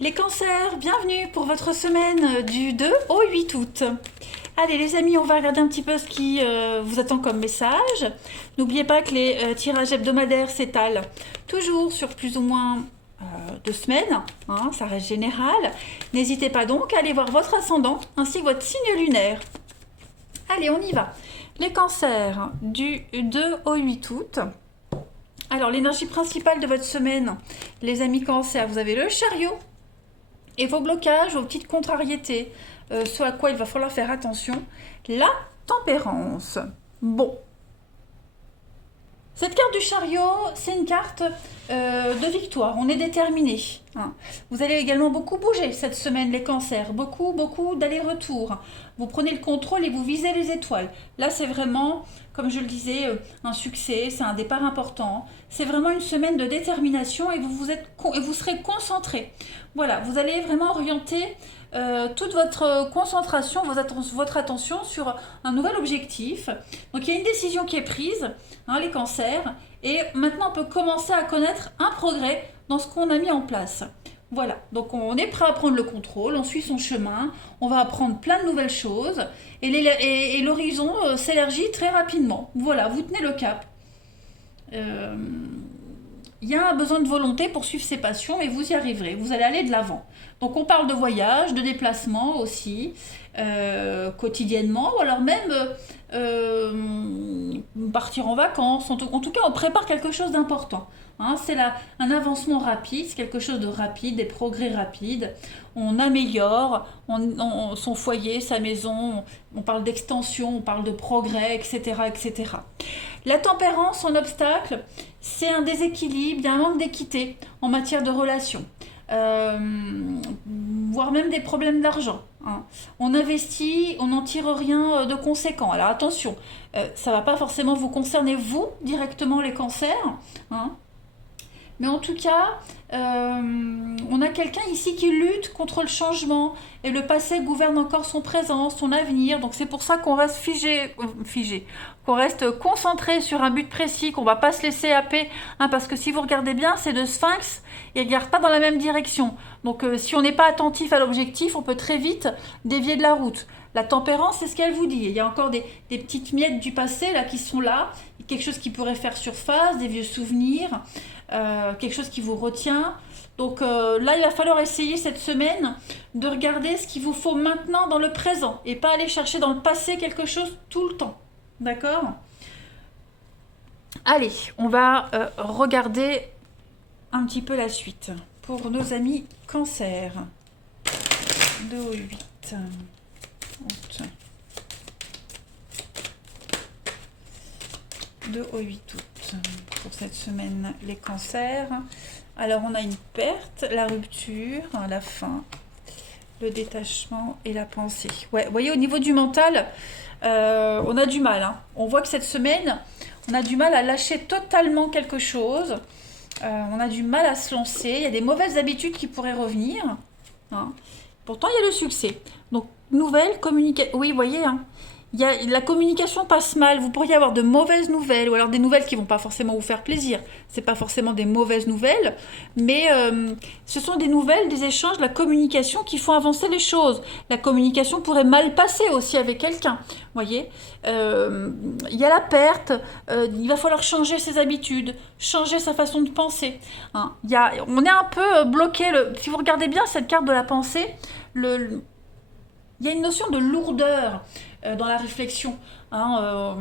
Les cancers, bienvenue pour votre semaine du 2 au 8 août. Allez les amis, on va regarder un petit peu ce qui vous attend comme message. N'oubliez pas que les tirages hebdomadaires s'étalent toujours sur plus ou moins 2 semaines, hein, ça reste général. N'hésitez pas donc à aller voir votre ascendant ainsi que votre signe lunaire. Allez, on y va. Les cancers du 2 au 8 août. Alors l'énergie principale de votre semaine, les amis cancers, vous avez le chariot. Et vos blocages, vos petites contrariétés, ce à quoi il va falloir faire attention, la tempérance. Bon. Cette carte du chariot, c'est une carte de victoire. On est déterminé. Hein. Vous allez également beaucoup bouger cette semaine, les cancers. Beaucoup d'allers-retours. Vous prenez le contrôle et vous visez les étoiles. Là, c'est vraiment, comme je le disais, un succès. C'est un départ important. C'est vraiment une semaine de détermination et vous serez concentré. Voilà, vous allez vraiment orienter toute votre concentration, votre attention sur un nouvel objectif. Donc, il y a une décision qui est prise, hein, les cancers. Et maintenant, on peut commencer à connaître un progrès dans ce qu'on a mis en place. Voilà, donc on est prêt à prendre le contrôle, on suit son chemin, on va apprendre plein de nouvelles choses et l'horizon s'élargit très rapidement. Voilà, vous tenez le cap. Il y a un besoin de volonté pour suivre ses passions et vous y arriverez, vous allez aller de l'avant. Donc on parle de voyage, de déplacement aussi, quotidiennement, ou alors même partir en vacances. En tout cas, on prépare quelque chose d'important. Hein, c'est un avancement rapide, c'est quelque chose de rapide, des progrès rapides. On améliore son foyer, sa maison, on parle d'extension, on parle de progrès, etc., etc. La tempérance en obstacle, c'est un déséquilibre, il y a un manque d'équité en matière de relations. Voire même des problèmes d'argent. Hein. On investit, on n'en tire rien de conséquent. Alors attention, ça ne va pas forcément vous concerner, vous, directement les cancers. Hein. Mais en tout cas, on a quelqu'un ici qui lutte contre le changement et le passé gouverne encore son présent, son avenir. Donc c'est pour ça qu'on reste figé, qu'on reste concentré sur un but précis, qu'on ne va pas se laisser happer. Hein, parce que si vous regardez bien, ces deux sphinx, ils ne regardent pas dans la même direction. Donc si on n'est pas attentif à l'objectif, on peut très vite dévier de la route. La tempérance, c'est ce qu'elle vous dit. Il y a encore des petites miettes du passé là qui sont là, quelque chose qui pourrait faire surface, des vieux souvenirs, quelque chose qui vous retient. Donc là, il va falloir essayer cette semaine de regarder ce qu'il vous faut maintenant dans le présent et pas aller chercher dans le passé quelque chose tout le temps. D'accord ? Allez, on va regarder un petit peu la suite pour nos amis cancer. 2 au 8. Août. 2 au 8 août pour cette semaine les cancers. Alors on a une perte, la rupture, la fin, le détachement et la pensée. Ouais, vous voyez au niveau du mental, on a du mal. Hein. On voit que cette semaine, on a du mal à lâcher totalement quelque chose. On a du mal à se lancer. Il y a des mauvaises habitudes qui pourraient revenir. Hein. Pourtant, il y a le succès. Donc, nouvelle communication. Oui, vous voyez, hein, la communication passe mal. Vous pourriez avoir de mauvaises nouvelles ou alors des nouvelles qui ne vont pas forcément vous faire plaisir. Ce n'est pas forcément des mauvaises nouvelles, mais ce sont des nouvelles, des échanges, de la communication qui font avancer les choses. La communication pourrait mal passer aussi avec quelqu'un. Vous voyez, il y a la perte. Il va falloir changer ses habitudes, changer sa façon de penser. Hein. On est un peu bloqué. Si vous regardez bien cette carte de la pensée, il y a une notion de lourdeur dans la réflexion. Hein,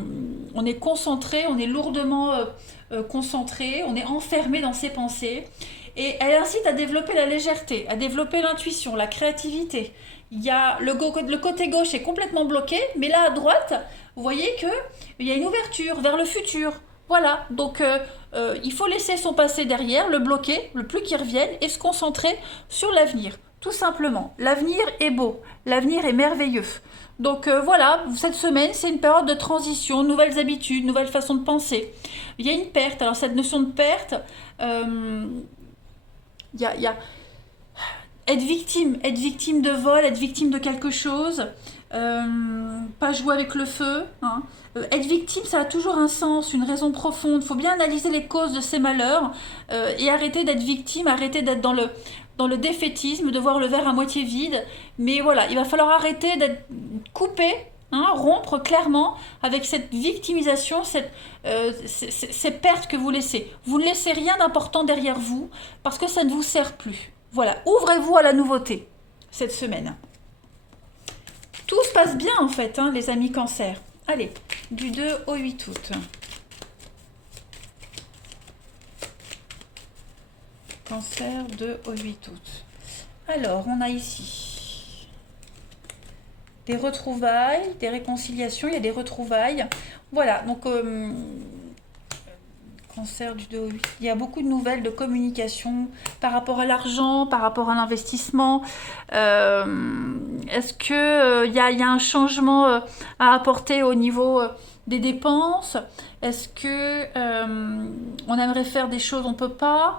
on est concentré, on est lourdement concentré, on est enfermé dans ses pensées. Et elle incite à développer la légèreté, à développer l'intuition, la créativité. Il y a le côté gauche est complètement bloqué, mais là à droite, vous voyez qu'il y a une ouverture vers le futur. Voilà, donc il faut laisser son passé derrière, le bloquer, le plus qu'il revienne, et se concentrer sur l'avenir. Tout simplement, l'avenir est beau, l'avenir est merveilleux. Donc voilà, cette semaine, c'est une période de transition, nouvelles habitudes, nouvelles façons de penser. Il y a une perte, alors cette notion de perte, il y a être victime de vol, être victime de quelque chose, pas jouer avec le feu. Hein. Être victime, ça a toujours un sens, une raison profonde. Il faut bien analyser les causes de ces malheurs et arrêter d'être victime, arrêter d'être dans le défaitisme, de voir le verre à moitié vide. Mais voilà, il va falloir arrêter d'être coupé, hein, rompre clairement avec cette victimisation, ces pertes que vous laissez. Vous ne laissez rien d'important derrière vous parce que ça ne vous sert plus. Voilà, ouvrez-vous à la nouveauté cette semaine. Tout se passe bien en fait, hein, les amis Cancer. Allez, du 2 au 8 août. Cancer 2 au 8 août. Alors, on a ici des retrouvailles, des réconciliations, il y a des retrouvailles. Voilà, donc Cancer du 2 au 8. Il y a beaucoup de nouvelles de communication par rapport à l'argent, par rapport à l'investissement. Est-ce que il y a un changement à apporter au niveau des dépenses? Est-ce que on aimerait faire des choses, on peut pas?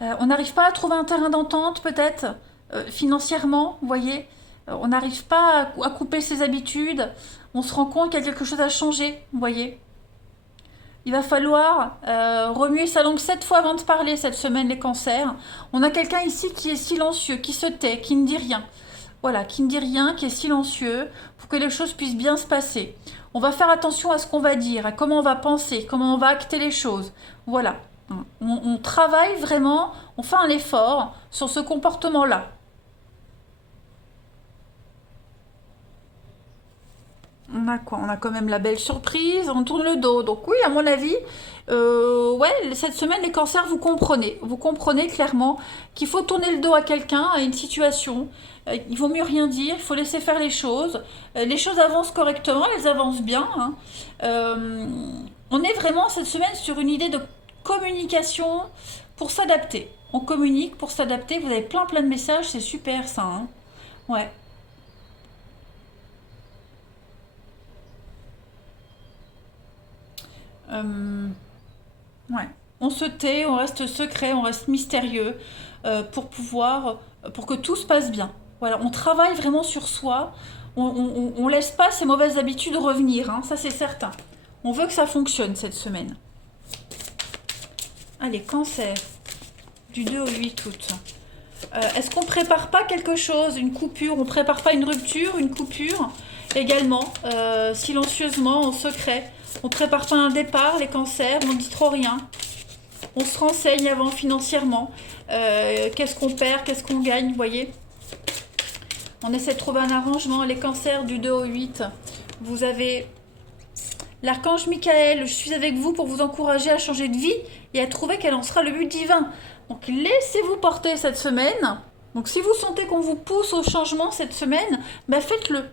On n'arrive pas à trouver un terrain d'entente peut-être financièrement, vous voyez? On n'arrive pas à couper ses habitudes. On se rend compte qu'il y a quelque chose à changer, vous voyez? Il va falloir remuer sa langue 7 fois avant de parler cette semaine, les cancers. On a quelqu'un ici qui est silencieux, qui se tait, qui ne dit rien. Voilà, qui ne dit rien, qui est silencieux, pour que les choses puissent bien se passer. On va faire attention à ce qu'on va dire, à comment on va penser, comment on va acter les choses. Voilà. On travaille vraiment, on fait un effort sur ce comportement-là. On a quoi? On a quand même la belle surprise, on tourne le dos. Donc oui, à mon avis, ouais, cette semaine, les cancers, vous comprenez. Vous comprenez clairement qu'il faut tourner le dos à quelqu'un, à une situation. Il vaut mieux rien dire, il faut laisser faire les choses. Les choses avancent correctement, elles avancent bien, hein. On est vraiment cette semaine sur une idée de communication pour s'adapter. On communique pour s'adapter. Vous avez plein de messages, c'est super ça, hein. Ouais. Euh, Ouais. On se tait, on reste secret, on reste mystérieux pour que tout se passe bien. Voilà, on travaille vraiment sur soi. On laisse pas ces mauvaises habitudes revenir, hein, ça c'est certain. On veut que ça fonctionne cette semaine. Allez, cancer, du 2 au 8 août. Est-ce qu'on prépare pas quelque chose, une coupure? On prépare pas une rupture, une coupure également, silencieusement, en secret. On prépare pas un départ, les cancers, on ne dit trop rien. On se renseigne avant financièrement. Qu'est-ce qu'on perd, qu'est-ce qu'on gagne, vous voyez? On essaie de trouver un arrangement. Les cancers du 2 au 8. Vous avez l'archange Michael. Je suis avec vous pour vous encourager à changer de vie et à trouver quel en sera le but divin. Donc laissez-vous porter cette semaine. Donc si vous sentez qu'on vous pousse au changement cette semaine, ben faites-le.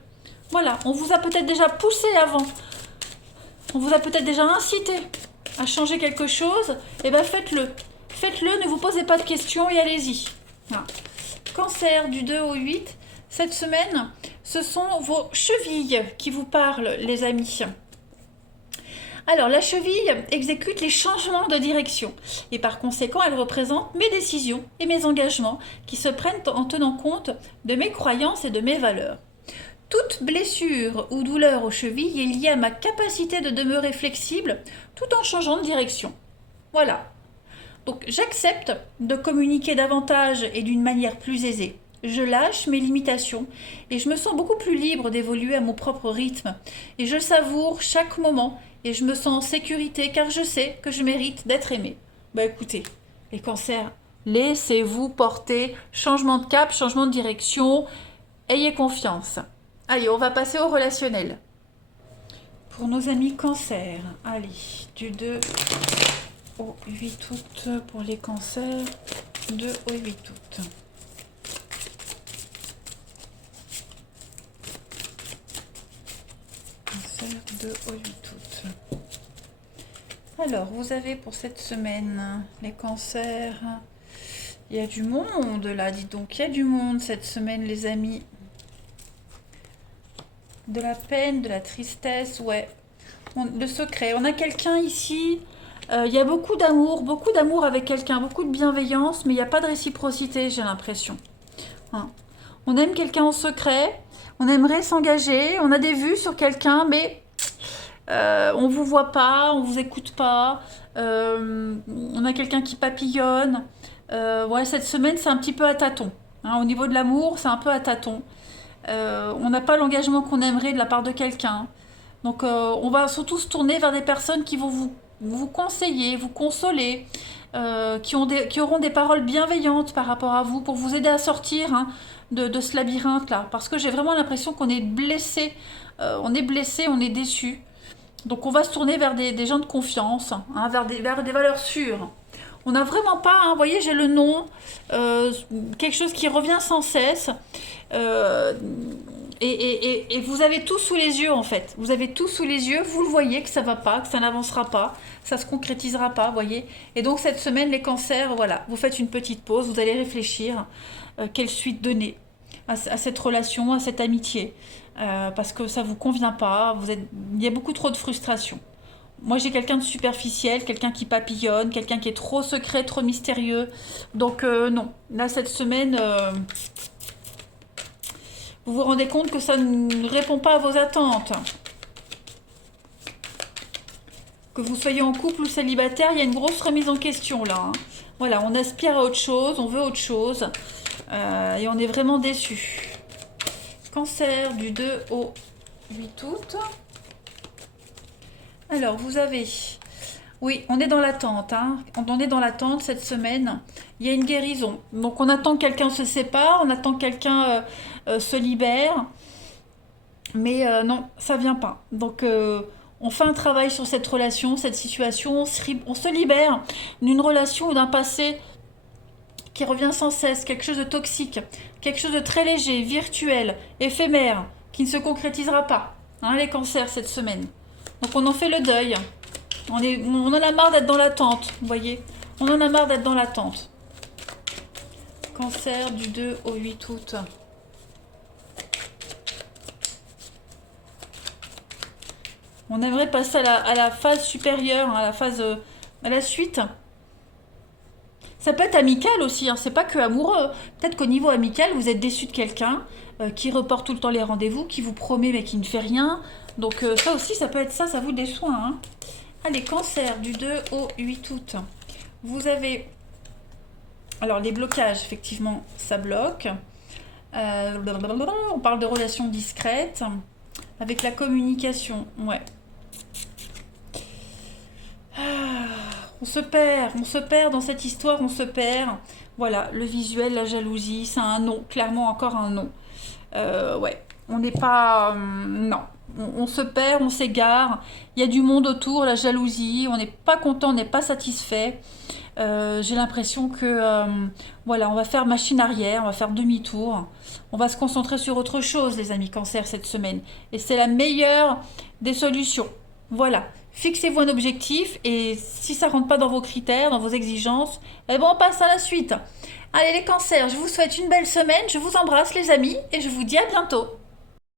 Voilà, on vous a peut-être déjà poussé avant. On vous a peut-être déjà incité à changer quelque chose. Et ben faites-le. Faites-le, ne vous posez pas de questions et allez-y. Voilà. Cancer du 2 au 8. Cette semaine, ce sont vos chevilles qui vous parlent, les amis. Alors, la cheville exécute les changements de direction et par conséquent, elle représente mes décisions et mes engagements qui se prennent en tenant compte de mes croyances et de mes valeurs. Toute blessure ou douleur aux chevilles est liée à ma capacité de demeurer flexible tout en changeant de direction. Voilà. Donc, j'accepte de communiquer davantage et d'une manière plus aisée. Je lâche mes limitations et je me sens beaucoup plus libre d'évoluer à mon propre rythme. Et je savoure chaque moment et je me sens en sécurité car je sais que je mérite d'être aimée. Bah écoutez, les cancers, laissez-vous porter. Changement de cap, changement de direction. Ayez confiance. Allez, on va passer au relationnel. Pour nos amis cancers, allez, du 2 au 8 août pour les cancers, 2 au 8 août. Cancer, 2 au 8 août. Alors, vous avez pour cette semaine les cancers. Il y a du monde là, dis donc. Il y a du monde cette semaine, les amis. De la peine, de la tristesse, ouais. Le secret. On a quelqu'un ici. Il y a beaucoup d'amour avec quelqu'un, beaucoup de bienveillance, mais il n'y a pas de réciprocité, j'ai l'impression. Hein. On aime quelqu'un en secret, on aimerait s'engager, on a des vues sur quelqu'un, mais on vous voit pas, on vous écoute pas. On a quelqu'un qui papillonne. Ouais, cette semaine, c'est un petit peu à tâtons. Hein, au niveau de l'amour, c'est un peu à tâtons. On n'a pas l'engagement qu'on aimerait de la part de quelqu'un. Donc, on va surtout se tourner vers des personnes qui vont vous conseiller, vous consoler, qui auront des paroles bienveillantes par rapport à vous pour vous aider à sortir, hein, de ce labyrinthe-là. Parce que j'ai vraiment l'impression qu'on est blessé, on est déçu. Donc, on va se tourner vers des gens de confiance, hein, vers des valeurs sûres. On n'a vraiment pas, hein, vous voyez, j'ai le nom, euh, quelque chose qui revient sans cesse. Euh, et vous avez tout sous les yeux en fait. Vous avez tout sous les yeux, vous le voyez que ça va pas, que ça n'avancera pas, ça se concrétisera pas, vous voyez. Et donc cette semaine, les cancers, voilà, vous faites une petite pause, vous allez réfléchir quelle suite donner à cette relation, à cette amitié. Parce que ça vous convient pas, il y a beaucoup trop de frustration. Moi, j'ai quelqu'un de superficiel, quelqu'un qui papillonne, quelqu'un qui est trop secret, trop mystérieux. Donc, non. Là, cette semaine, vous vous rendez compte que ça ne répond pas à vos attentes. Que vous soyez en couple ou célibataire, il y a une grosse remise en question là, hein. Voilà, on aspire à autre chose, on veut autre chose. Et on est vraiment déçu. Cancer du 2 au 8 août. Alors, vous avez... Oui, on est dans l'attente, hein. On est dans l'attente cette semaine. Il y a une guérison. Donc, on attend que quelqu'un se sépare, on attend que quelqu'un se libère. Mais non, ça vient pas. Donc, on fait un travail sur cette relation, cette situation. On se libère d'une relation ou d'un passé qui revient sans cesse, quelque chose de toxique, quelque chose de très léger, virtuel, éphémère, qui ne se concrétisera pas. Hein, les cancers cette semaine. Donc on en fait le deuil. On en a marre d'être dans l'attente, vous voyez. On en a marre d'être dans l'attente. Cancer du 2 au 8 août. On aimerait passer à la phase supérieure, hein, à la suite. Ça peut être amical aussi, hein, c'est pas que amoureux. Peut-être qu'au niveau amical, vous êtes déçu de quelqu'un qui reporte tout le temps les rendez-vous, qui vous promet mais qui ne fait rien. Donc ça aussi, ça peut être ça, ça vous déçoit, hein. Allez, cancer du 2 au 8 août. Vous avez... Alors, les blocages, effectivement, ça bloque. On parle de relations discrètes. Avec la communication, ouais. On se perd dans cette histoire, on se perd. Voilà, le visuel, la jalousie, c'est un non, clairement encore un non. Ouais, on n'est pas... non, on se perd, on s'égare. Il y a du monde autour, la jalousie, on n'est pas content, on n'est pas satisfait. J'ai l'impression que voilà, on va faire machine arrière, on va faire demi-tour. On va se concentrer sur autre chose, les amis cancer, cette semaine. Et c'est la meilleure des solutions. Voilà. Fixez-vous un objectif et si ça ne rentre pas dans vos critères, dans vos exigences, eh ben on passe à la suite. Allez les cancers, je vous souhaite une belle semaine, je vous embrasse les amis et je vous dis à bientôt.